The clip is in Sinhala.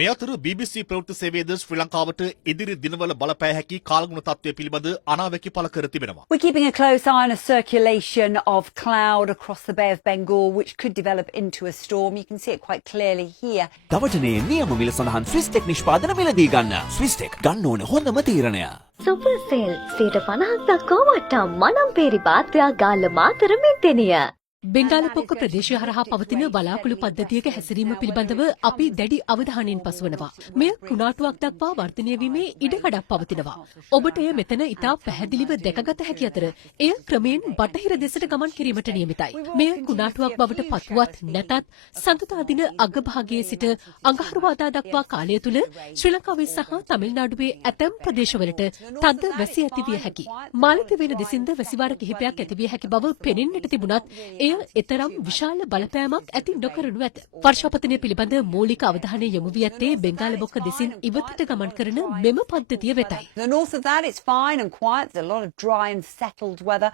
මේ අතර BBC ප්‍රවෘත්ති සේවයේද ශ්‍රී ලංකාවට ඉදිරි දිනවල බලපෑ හැකි කාලගුණ තත්ත්වය පිළිබඳ අනාවැකි පළ කර තිබෙනවා. We're keeping a close eye on a circulation of cloud across the Bay of Bengal, which could develop into a storm. You can see it quite clearly here. දවටනේ නියම මිල සඳහන් ස්විස්ටෙක් නිෂ්පාදන මිලදී ගන්න. ස්විස්ටෙක් ගන්න ඕන හොඳම තීරණය. සුපර් සේල් 50% දක්වා වටා මනම් පේරි පාත්‍රා ගාල්ල මාතර මෙතනිය. බෙන්ගාල පොක්ක ප්‍රදේශය හරහා පවතින බලාකුළු පද්ධතියක හැසිරීම පිළිබඳව අපි දැඩි අවධානයෙන් පසුවනවා. මෙය කුණාටුවක් දක්වා වර්ධනය වීමේ ඉඩකඩක් පවතිනවා. ඔබට එය මෙතන ඉතා පැහැදිලිව දැකගත හැකි අතර එය ක්‍රමයෙන් බටහිර දෙසට ගමන් කිරීමට නියමිතයි. මෙය කුණාටුවක් බවට පත්වත් නැතත් සඳුදා දින අගභාගයේ සිට අඟහරුවාදා දක්වා කාලය තුල ශ්‍රී ලංකාවේ සහ තමිල්නාඩුවේ ඇතැම් ප්‍රදේශවලට තද වැසි ඇතිවිය හැකි. මාලදිවයින දෙසින්ද වැසිවාර කිහිපයක් ඇතිවිය හැකි බව පෙනෙන්නට තිබුණත් එතරම් විශාල බලපෑමක් ඇති නොකරනු ඇත. වර්ෂාපතනය පිළිබඳ මූලික අවධානය යොමු වී ඇත්තේ බෙන්ගාල බොක්ක දෙසින් ඉවතට ගමන් කරන මෙම පද්ධතිය වෙතයි. The north of that, it's fine and quiet. There's a lot of dry and settled weather.